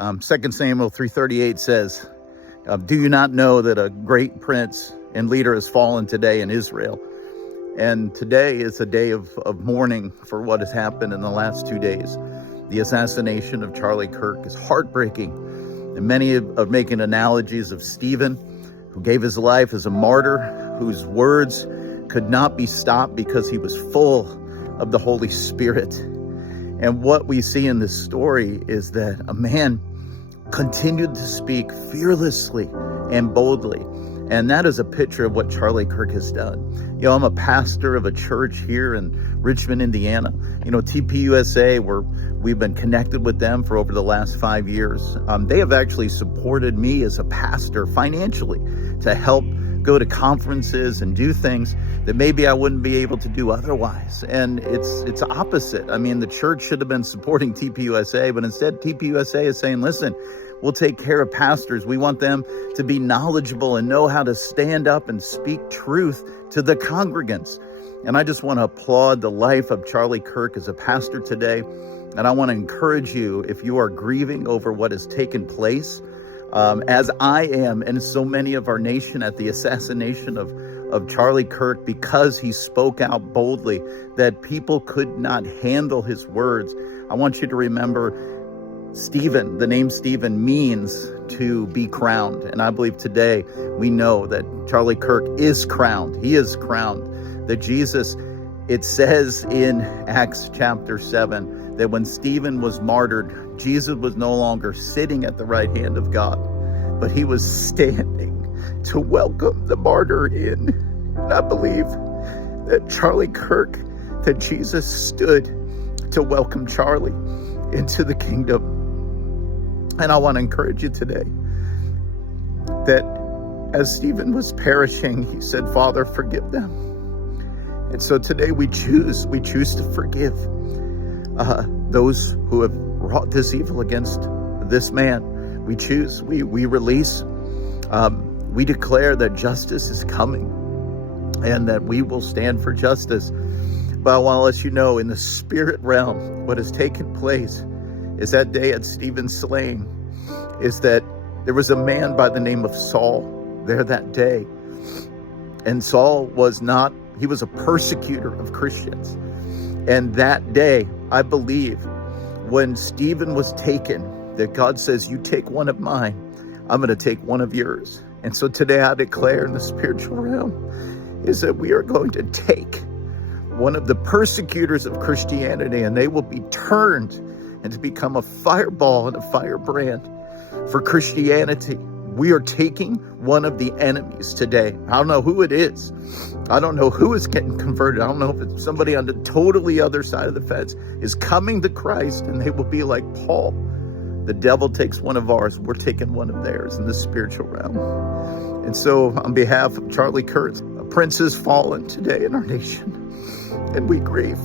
2 Samuel 3:38 says, do you not know that a great prince and leader has fallen today in Israel? And today is a day of mourning for what has happened in the last 2 days. The assassination of Charlie Kirk is heartbreaking. And many are making analogies of Stephen, who gave his life as a martyr, whose words could not be stopped because he was full of the Holy Spirit. And what we see in this story is that a man continued to speak fearlessly and boldly. And that is a picture of what Charlie Kirk has done. You know, I'm a pastor of a church here in Richmond, Indiana. You know, TPUSA, we've been connected with them for over the last 5 years. They have actually supported me as a pastor financially to help go to conferences and do things that maybe I wouldn't be able to do otherwise. And it's opposite. I mean, the church should have been supporting TPUSA, but instead TPUSA is saying, listen, we'll take care of pastors. We want them to be knowledgeable and know how to stand up and speak truth to the congregants. And I just want to applaud the life of Charlie Kirk as a pastor today. And I want to encourage you, if you are grieving over what has taken place, as I am, and so many of our nation at the assassination of Charlie Kirk, because he spoke out boldly, that people could not handle his words. I want you to remember Stephen, the name Stephen means to be crowned. And I believe today we know that Charlie Kirk is crowned. He is crowned. That Jesus, it says in Acts chapter 7, that when Stephen was martyred, Jesus was no longer sitting at the right hand of God, but he was standing to welcome the martyr in. And I believe that Charlie Kirk, that Jesus stood to welcome Charlie into the kingdom. And I want to encourage you today that as Stephen was perishing, he said, Father, forgive them. And so today we choose to forgive those who have wrought this evil against this man. We choose, we release, we declare that justice is coming and that we will stand for justice. But I want to let you know, in the spirit realm, what has taken place is that day at Stephen's slaying, is that there was a man by the name of Saul there that day. And Saul was he was a persecutor of Christians. And that day, I believe, when Stephen was taken, that God says, you take one of mine, I'm going to take one of yours. And so today I declare in the spiritual realm is that we are going to take one of the persecutors of Christianity, and they will be turned and to become a fireball and a firebrand for Christianity. We are taking one of the enemies today. I don't know who it is. I don't know who is getting converted. I don't know if it's somebody on the totally other side of the fence is coming to Christ, and they will be like Paul. The devil takes one of ours. We're taking one of theirs in the spiritual realm. And so on behalf of Charlie Kirk, a prince has fallen today in our nation, and we grieve.